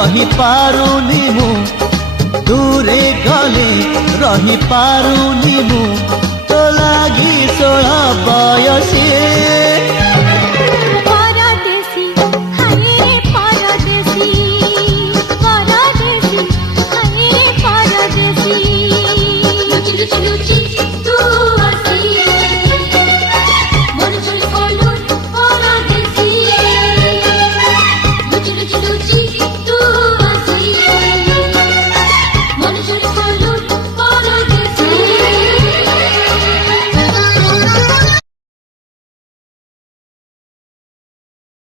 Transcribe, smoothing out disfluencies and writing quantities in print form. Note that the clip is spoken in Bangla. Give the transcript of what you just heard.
रही पारुनी मु दूरे गले रही पारुनी मु तो लागी 16 बयसी